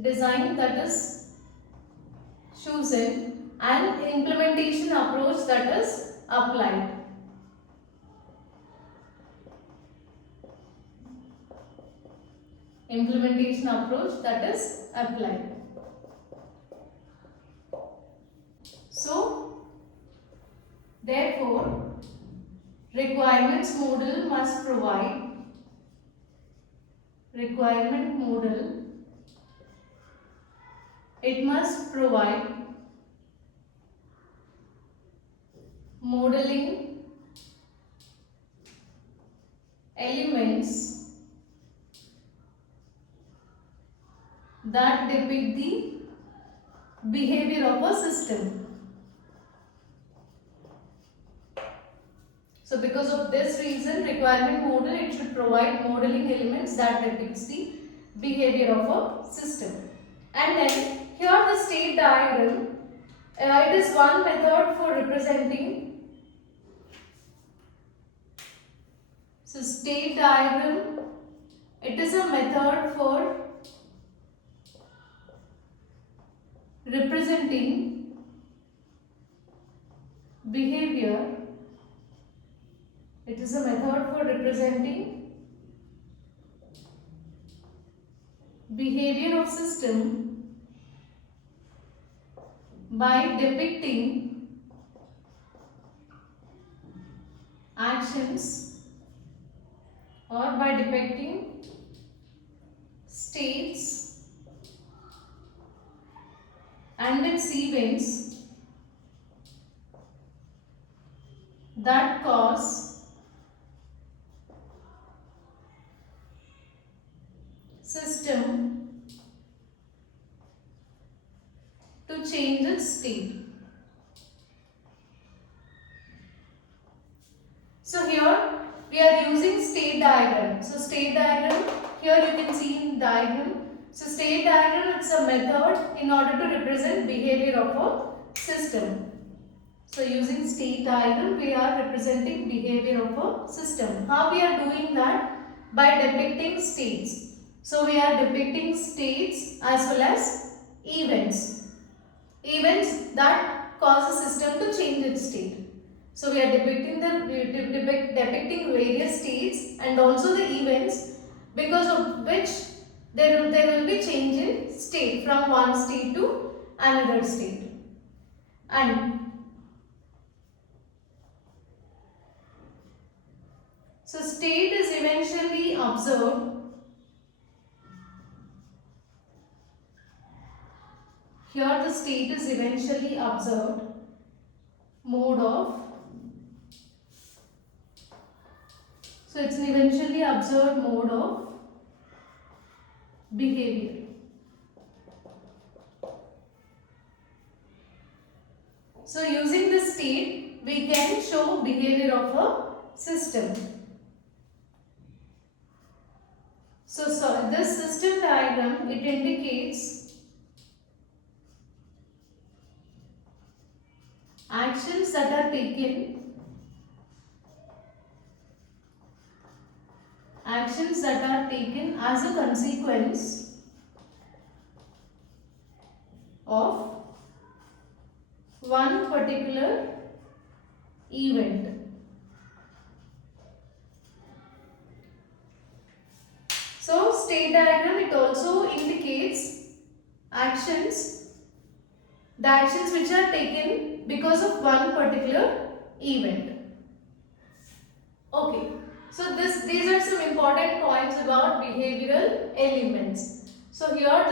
design that is chosen, and implementation approach that is applied. Implementation approach that is applied. So, therefore, requirement model must provide modeling elements that depict the behavior of a system. So because of this reason, requirement model, it should provide modeling elements that depicts the behavior of a system. And then here the state diagram, it is one method for representing. So state diagram, it is a method for representing behavior. It is a method for representing behavior of system by depicting actions or by depicting states and its events that cause system to change its state. So here we are using state diagram. So state diagram, here you can see in diagram. So state diagram, it's a method in order to represent behavior of a system. So using state diagram, we are representing behavior of a system. How we are doing that? By depicting states. So we are depicting states as well as events. Events that cause a system to change its state. So we are depicting depicting various states and also the events because of which there will be change in state from one state to another state. And so state is eventually observed. Here the state is eventually observed mode of. So it's an eventually observed mode of behavior. So using the state, we can show behavior of a system. So this system diagram, it indicates actions that are taken as a consequence of one particular event. So state diagram, it also indicates the actions which are taken because of one particular event. Okay, so these are some important points about behavioral elements. So here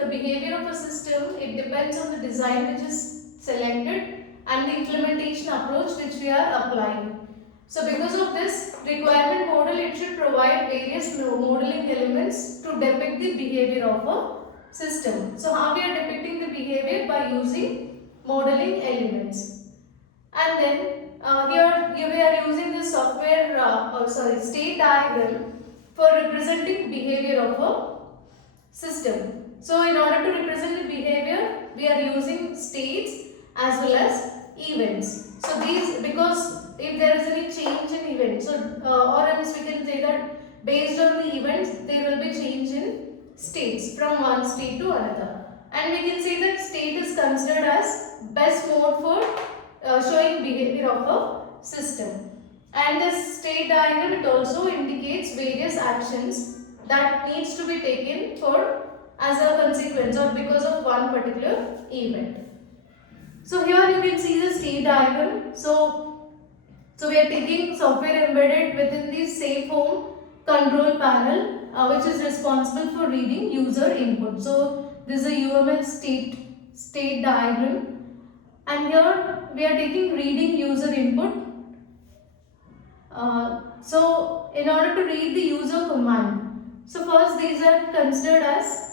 the behavior of a system, it depends on the design which is selected and the implementation approach which we are applying. So because of this requirement model, it should provide various modeling elements to depict the behavior of a system. So how we are depicting the behavior? By using modeling elements. And then here we are using this state diagram for representing behavior of a system. So in order to represent the behavior, we are using states as well as events. So these, because if there is any change in event, or else we can say that based on the events, there will be change in states from one state to another. And we can say that state is considered as best mode for showing behavior of a system. And this state diagram, it also indicates various actions that needs to be taken for as a consequence or because of one particular event. So here you can see the state diagram. So we are taking software embedded within the safe home control panel, which is responsible for reading user input. So this is a UML state diagram, and here we are taking reading user input. So in order to read the user command, so first these are considered as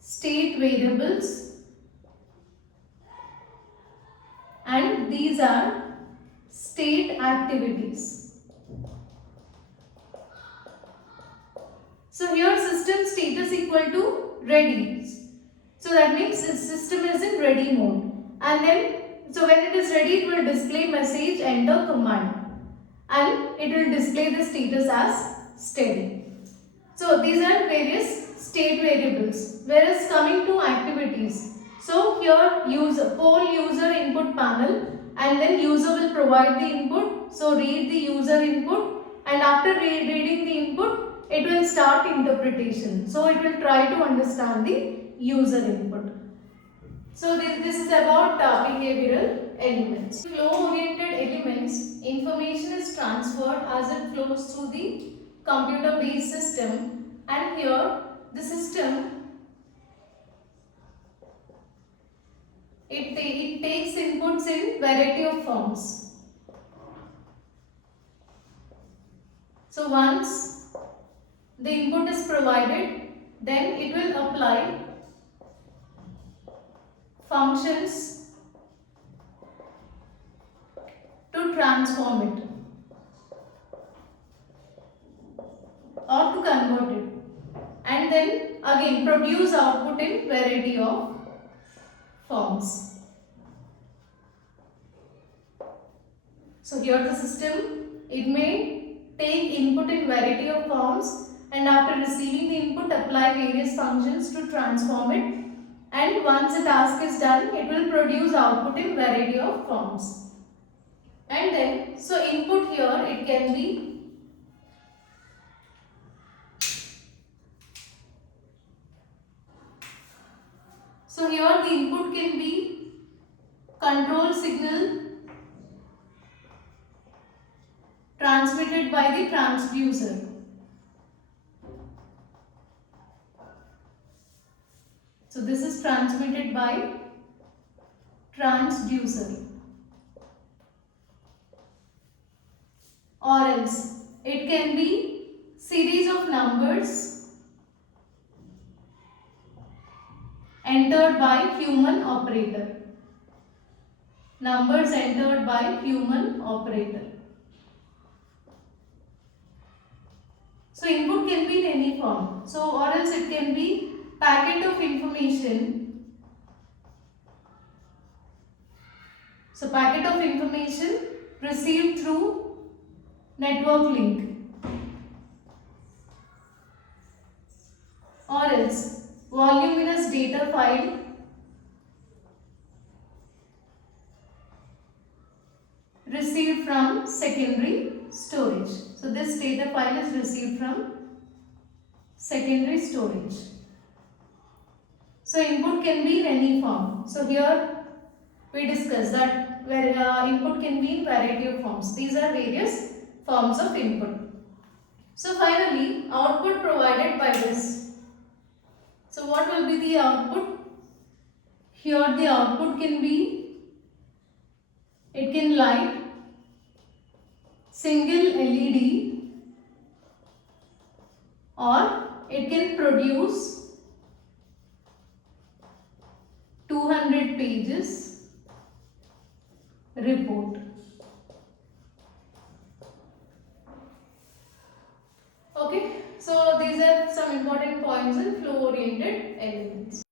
state variables, and these are state activities. So here system status equal to ready. So that means the system is in ready mode, and then so when it is ready, it will display message enter command, and it will display the status as steady. So these are various state variables. Whereas coming to activities, so here poll user input panel, and then user will provide the input. So read the user input, and after reading the input, it will start interpretation. So it will try to understand the user input. So this is about behavioral elements. Flow-oriented elements, information is transferred as it flows through the computer-based system, and here the system it takes inputs in variety of forms. So once the input is provided, then it will apply functions to transform it or to convert it, and then again produce output in variety of forms. So here the system, it may take input in variety of forms, and after receiving the input apply various functions to transform it, and once the task is done, it will produce output in variety of forms. And then, so input here, it can be so here the input can be control signal transmitted by the transducer. So this is transmitted by transducer. Or else it can be series of numbers entered by human operator. Numbers entered by human operator. So input can be in any form. So or else it can be packet of information. So packet of information received through network link, or else voluminous data file received from secondary storage. So this data file is received from secondary storage. So input can be in any form. So here we discussed that where input can be in variety of forms. These are various forms of input. So finally, output provided by this. So what will be the output? Here the output can be, it can light single LED, or it can produce 200 pages report. Okay, so these are some important points in flow oriented elements.